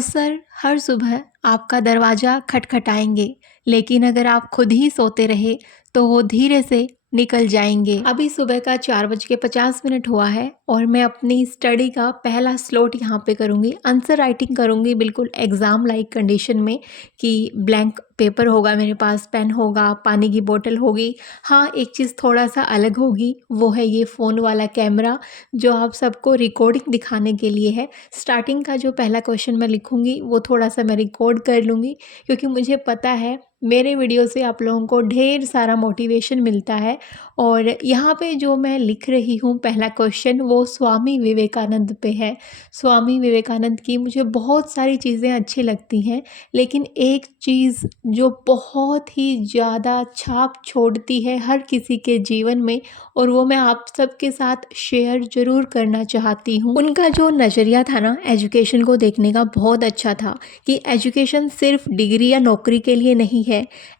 अवसर हर सुबह आपका दरवाज़ा खटखटाएँगे, लेकिन अगर आप खुद ही सोते रहे, तो वो धीरे से निकल जाएँगे। अभी सुबह का 4:50 हुआ है और मैं अपनी स्टडी का पहला स्लॉट यहाँ पे करूँगी। आंसर राइटिंग करूँगी बिल्कुल एग्ज़ाम लाइक कंडीशन में कि ब्लैंक पेपर होगा मेरे पास, पेन होगा, पानी की बोतल होगी। हाँ, एक चीज़ थोड़ा-सा अलग होगी, वो है ये फ़ोन वाला कैमरा, जो आप सबको रिकॉर्डिंग दिखाने के लिए है। स्टार्टिंग का जो पहला क्वेश्चन मैं लिखूँगी, वो थोड़ा-सा मैं रिकॉर्ड कर लूँगी, क्योंकि मुझे पता है मेरे वीडियो से आप लोगों को ढेर सारा मोटिवेशन मिलता है। और यहाँ पे जो मैं लिख रही हूँ पहला क्वेश्चन, वो स्वामी विवेकानंद पे है। स्वामी विवेकानंद की मुझे बहुत सारी चीज़ें अच्छी लगती हैं, लेकिन एक चीज़ जो बहुत ही ज़्यादा छाप छोड़ती है हर किसी के जीवन में, और वो मैं आप सबके साथ शेयर ज़रूर करना चाहती हूँ। उनका जो नज़रिया था ना एजुकेशन को देखने का, बहुत अच्छा था कि एजुकेशन सिर्फ डिग्री या नौकरी के लिए नहीं है।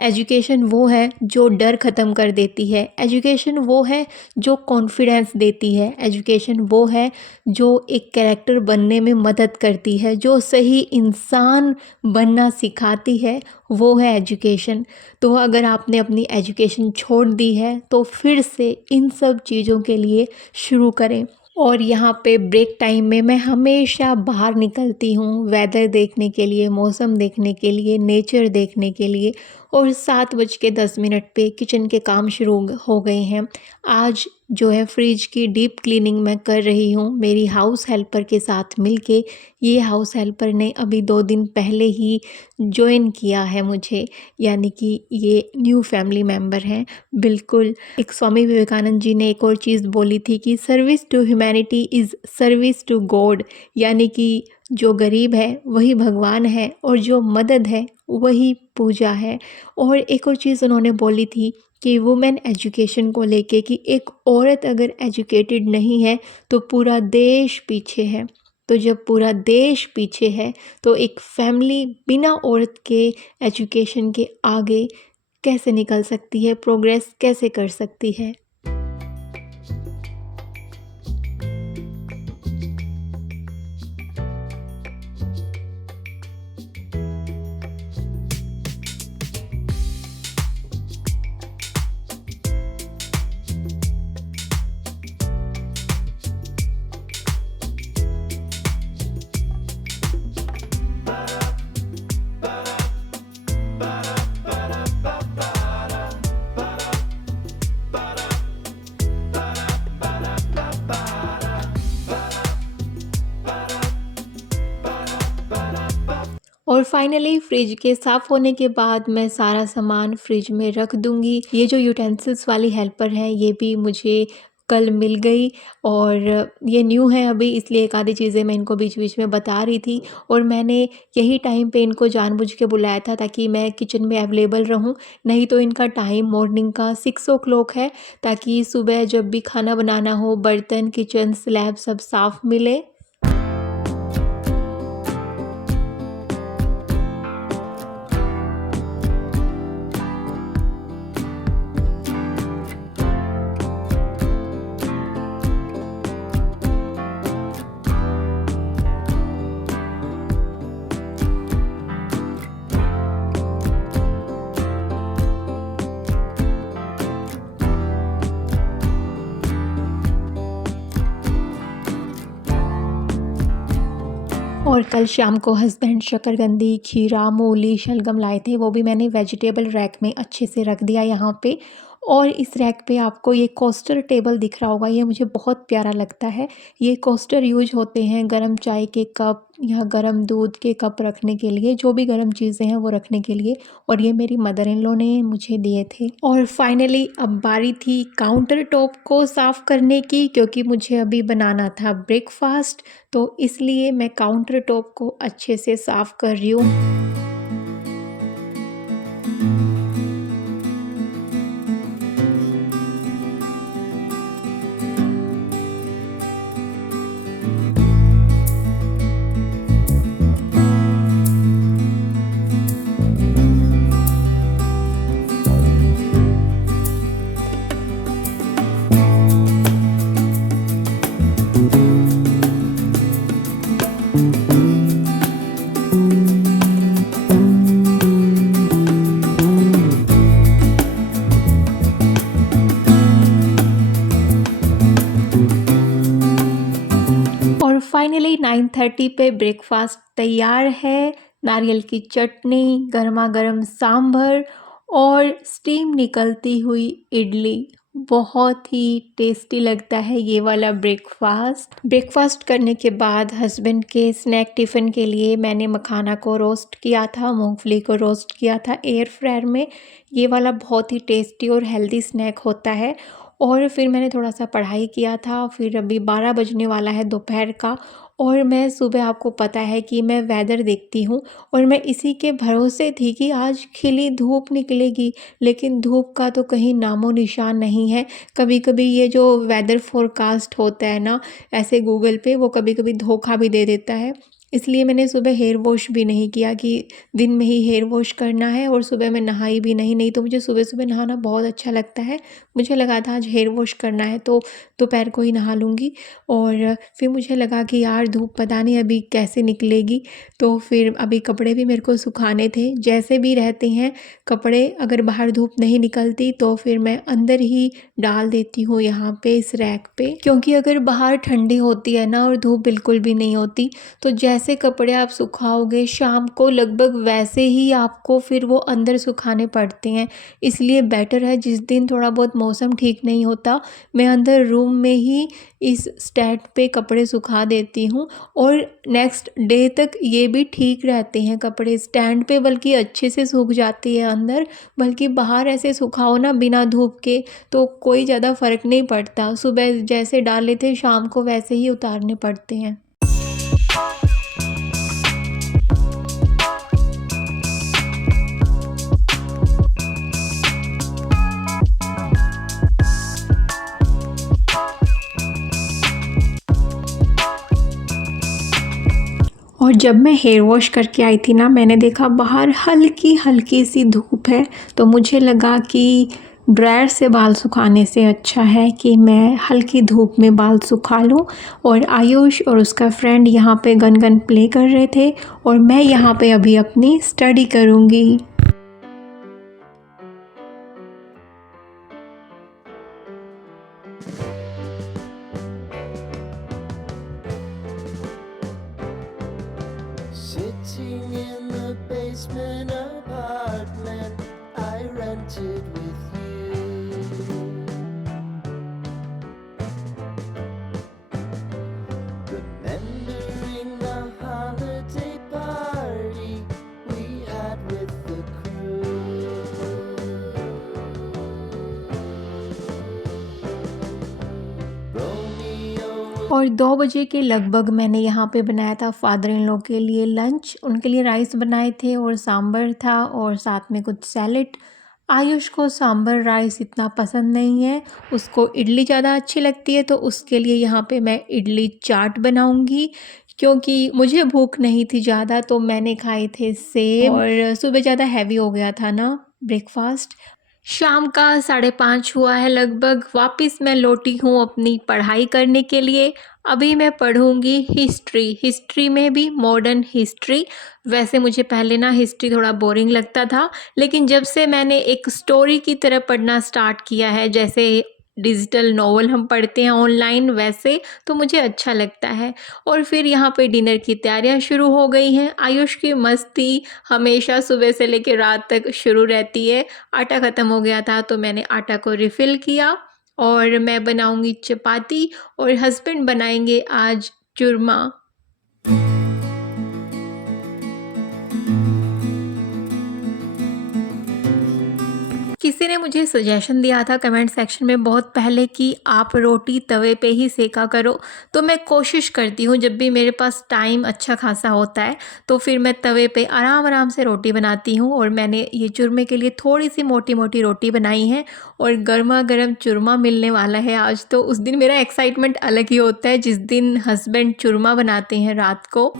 एजुकेशन वो है जो डर ख़त्म कर देती है। एजुकेशन वो है जो कॉन्फिडेंस देती है। एजुकेशन वो है जो एक कैरेक्टर बनने में मदद करती है, जो सही इंसान बनना सिखाती है, वो है एजुकेशन। तो अगर आपने अपनी एजुकेशन छोड़ दी है, तो फिर से इन सब चीज़ों के लिए शुरू करें। और यहाँ पे ब्रेक टाइम में मैं हमेशा बाहर निकलती हूँ वेदर देखने के लिए, मौसम देखने के लिए, नेचर देखने के लिए। और 7:10 पे किचन के काम शुरू हो गए हैं। आज जो है फ्रिज की डीप क्लीनिंग मैं कर रही हूँ मेरी हाउस हेल्पर के साथ मिलके। ये हाउस हेल्पर ने अभी 2 दिन पहले ही जॉइन किया है मुझे, यानी कि ये न्यू फैमिली मेम्बर हैं। बिल्कुल, एक स्वामी विवेकानंद जी ने एक और चीज़ बोली थी कि service to humanity is service to God, यानी कि जो गरीब है वही भगवान है और जो मदद है वही पूजा है। और एक और चीज़ उन्होंने बोली थी कि वुमेन एजुकेशन को लेके कि एक औरत अगर एजुकेटेड नहीं है तो पूरा देश पीछे है। तो जब पूरा देश पीछे है, तो एक फैमिली बिना औरत के एजुकेशन के आगे कैसे निकल सकती है, प्रोग्रेस कैसे कर सकती है। और फाइनली फ्रिज के साफ़ होने के बाद मैं सारा सामान फ्रिज में रख दूँगी। ये जो यूटेंसिल्स वाली हेल्पर है, ये भी मुझे कल मिल गई और ये न्यू है अभी, इसलिए एक आधी चीज़ें मैं इनको बीच-बीच में बता रही थी। और मैंने यही टाइम पे इनको जानबूझ के बुलाया था ताकि मैं किचन में अवेलेबल रहूं। नहीं तो इनका टाइम मॉर्निंग का 6 ओ क्लॉक है, ताकि सुबह जब भी खाना बनाना हो, बर्तन, किचन, स्लैब सब साफ़ मिले। और कल शाम को हस्बैंड शकरकंदी, खीरा, मूली, शलगम लाए थे, वो भी मैंने वेजिटेबल रैक में अच्छे से रख दिया यहाँ पे। और इस रैक पे आपको ये कोस्टर टेबल दिख रहा होगा, ये मुझे बहुत प्यारा लगता है। ये कोस्टर यूज होते हैं गरम चाय के कप या गरम दूध के कप रखने के लिए, जो भी गरम चीज़ें हैं वो रखने के लिए। और ये मेरी मदर इन लॉ ने मुझे दिए थे। और फाइनली अब बारी थी काउंटर टॉप को साफ़ करने की, क्योंकि मुझे अभी बनाना था ब्रेकफास्ट, तो इसलिए मैं काउंटर टॉप को अच्छे से साफ़ कर रही हूँ। 9:30 पे ब्रेकफास्ट तैयार है। नारियल की चटनी, गर्मा गर्म सांभर और स्टीम निकलती हुई इडली। बहुत ही टेस्टी लगता है ये वाला ब्रेकफास्ट करने के बाद हस्बैंड के स्नैक टिफ़िन के लिए मैंने मखाना को रोस्ट किया था, मूंगफली को रोस्ट किया था एयर फ्रायर में। ये वाला बहुत ही टेस्टी और हेल्दी स्नैक होता है। और फिर मैंने थोड़ा सा पढ़ाई किया था। फिर अभी 12 बजने वाला है दोपहर का, और मैं सुबह, आपको पता है कि मैं वेदर देखती हूँ, और मैं इसी के भरोसे थी कि आज खिली धूप निकलेगी, लेकिन धूप का तो कहीं नामो निशान नहीं है। कभी कभी ये जो वेदर फोरकास्ट होता है ना, ऐसे गूगल पे, वो कभी कभी धोखा भी दे देता है। इसलिए मैंने सुबह हेयर वॉश भी नहीं किया कि दिन में ही हेयर वॉश करना है, और सुबह मैं नहाई भी नहीं तो मुझे सुबह सुबह नहाना बहुत अच्छा लगता है। मुझे लगा था आज हेयर वॉश करना है तो दोपहर को ही नहा लूँगी। और फिर मुझे लगा कि यार धूप पता नहीं अभी कैसे निकलेगी, तो फिर अभी कपड़े भी मेरे को सुखाने थे। जैसे भी रहते हैं कपड़े, अगर बाहर धूप नहीं निकलती तो फिर मैं अंदर ही डाल देती हूँ यहाँ पे इस रैक पे, क्योंकि अगर बाहर ठंडी होती है ना और धूप बिल्कुल भी नहीं होती, तो जैसे कपड़े आप सुखाओगे शाम को, लगभग वैसे ही आपको फिर वो अंदर सुखाने पड़ते हैं। इसलिए बेटर है, जिस दिन थोड़ा बहुत मौसम ठीक नहीं होता, मैं अंदर रूम में ही इस स्टैंड पे कपड़े सुखा देती हूँ, और नेक्स्ट डे तक ये भी ठीक रहते हैं कपड़े स्टैंड पे, बल्कि अच्छे से सूख जाती है अंदर। बल्कि बाहर ऐसे सुखाओ ना बिना धूप के तो कोई ज़्यादा फ़र्क नहीं पड़ता, सुबह जैसे डाले थे शाम को वैसे ही उतारने पड़ते हैं। और जब मैं हेयर वॉश करके आई थी ना, मैंने देखा बाहर हल्की हल्की सी धूप है, तो मुझे लगा कि ड्रायर से बाल सुखाने से अच्छा है कि मैं हल्की धूप में बाल सुखा लूँ। और आयुष और उसका फ्रेंड यहाँ पे गन गन प्ले कर रहे थे, और मैं यहाँ पे अभी अपनी स्टडी करूँगी। Sitting in the basement apartment I rented with you, remembering the holiday party we had with the crew. और 2 बजे के लगभग मैंने यहाँ पे बनाया था फादर इन लॉ के लिए लंच। उनके लिए राइस बनाए थे और सांभर था और साथ में कुछ सैलेड। आयुष को सांभर राइस इतना पसंद नहीं है, उसको इडली ज़्यादा अच्छी लगती है, तो उसके लिए यहाँ पे मैं इडली चाट बनाऊँगी। क्योंकि मुझे भूख नहीं थी ज़्यादा, तो मैंने खाए थे सेब, और सुबह ज़्यादा हैवी हो गया था ना ब्रेकफास्ट। शाम का 5:30 हुआ है लगभग। वापस मैं लौटी हूँ अपनी पढ़ाई करने के लिए। अभी मैं पढ़ूंगी हिस्ट्री में भी मॉडर्न हिस्ट्री। वैसे मुझे पहले ना हिस्ट्री थोड़ा बोरिंग लगता था, लेकिन जब से मैंने एक स्टोरी की तरह पढ़ना स्टार्ट किया है, जैसे डिजिटल नॉवल हम पढ़ते हैं ऑनलाइन, वैसे तो मुझे अच्छा लगता है। और फिर यहाँ पे डिनर की तैयारियाँ शुरू हो गई हैं। आयुष की मस्ती हमेशा सुबह से लेकर रात तक शुरू रहती है। आटा ख़त्म हो गया था तो मैंने आटा को रिफ़िल किया, और मैं बनाऊंगी चपाती, और हस्बैंड बनाएंगे आज चूरमा। किसी ने मुझे सजेशन दिया था कमेंट सेक्शन में बहुत पहले कि आप रोटी तवे पे ही सेका करो, तो मैं कोशिश करती हूँ जब भी मेरे पास टाइम अच्छा खासा होता है तो फिर मैं तवे पे आराम आराम से रोटी बनाती हूँ। और मैंने ये चूरमे के लिए थोड़ी सी मोटी मोटी रोटी बनाई है, और गर्मा गर्म चूरमा मिलने वाला है आज, तो उस दिन मेरा एक्साइटमेंट अलग ही होता है जिस दिन हस्बैंड चूरमा बनाते हैं रात को।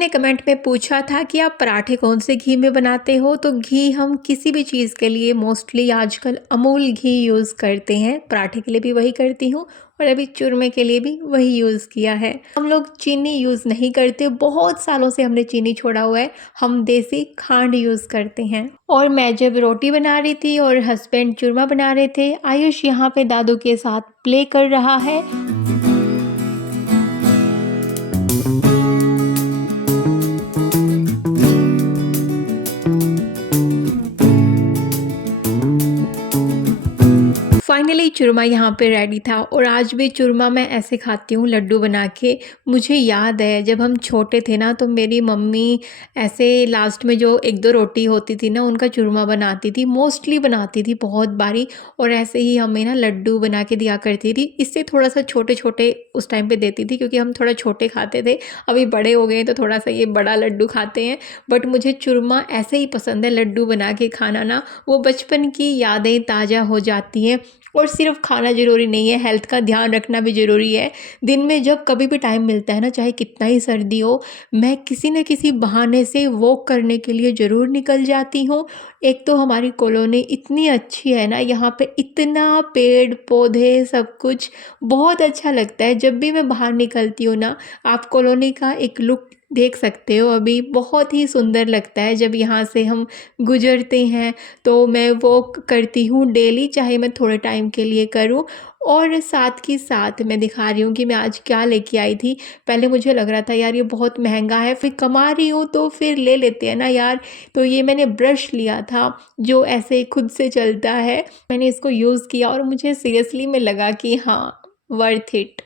ने कमेंट में पूछा था कि आप पराठे कौन से घी में बनाते हो, तो घी हम किसी भी चीज़ के लिए मोस्टली आजकल अमूल घी यूज़ करते हैं। पराठे के लिए भी वही करती हूँ और अभी चूरमे के लिए भी वही यूज़ किया है। हम लोग चीनी यूज़ नहीं करते, बहुत सालों से हमने चीनी छोड़ा हुआ है, हम देसी खांड यूज़ करते हैं। और मैं जब रोटी बना रही थी और हस्बैंड चूरमा बना रहे थे, आयुष यहाँ पे दादू के साथ प्ले कर रहा है। फाइनली चूरमा यहाँ पे रेडी था और आज भी चूरमा मैं ऐसे खाती हूँ लड्डू बना के। मुझे याद है जब हम छोटे थे ना, तो मेरी मम्मी ऐसे लास्ट में जो 1-2 रोटी होती थी ना, उनका चूरमा बनाती थी, मोस्टली बनाती थी बहुत बारी, और ऐसे ही हमें ना लड्डू बना के दिया करती थी। इससे थोड़ा-सा छोटे-छोटे उस टाइम पे देती थी क्योंकि हम थोड़ा छोटे खाते थे, अभी बड़े हो गए हैं तो थोड़ा-सा ये बड़ा लड्डू खाते हैं। बट मुझे चूरमा ऐसे ही पसंद है, लड्डू बना के खाना ना, वो बचपन की यादें ताज़ा हो जाती हैं। और सिर्फ खाना ज़रूरी नहीं है, हेल्थ का ध्यान रखना भी ज़रूरी है। दिन में जब कभी भी टाइम मिलता है ना, चाहे कितना ही सर्दी हो, मैं किसी न किसी बहाने से वॉक करने के लिए ज़रूर निकल जाती हूँ। एक तो हमारी कॉलोनी इतनी अच्छी है ना, यहाँ पे इतना पेड़ पौधे सब कुछ बहुत अच्छा लगता है। जब भी मैं बाहर निकलती हूँ ना, आप कॉलोनी का एक लुक देख सकते हो, अभी बहुत ही सुंदर लगता है जब यहाँ से हम गुजरते हैं। तो मैं वॉक करती हूँ डेली, चाहे मैं थोड़े टाइम के लिए करूँ। और साथ ही साथ मैं दिखा रही हूँ कि मैं आज क्या लेके आई थी। पहले मुझे लग रहा था यार ये बहुत महंगा है, फिर कमा रही हूँ तो फिर ले लेते हैं ना यार। तो ये मैंने ब्रश लिया था जो ऐसे खुद से चलता है, मैंने इसको यूज़ किया और मुझे सीरियसली में लगा कि हाँ, वर्थ इट।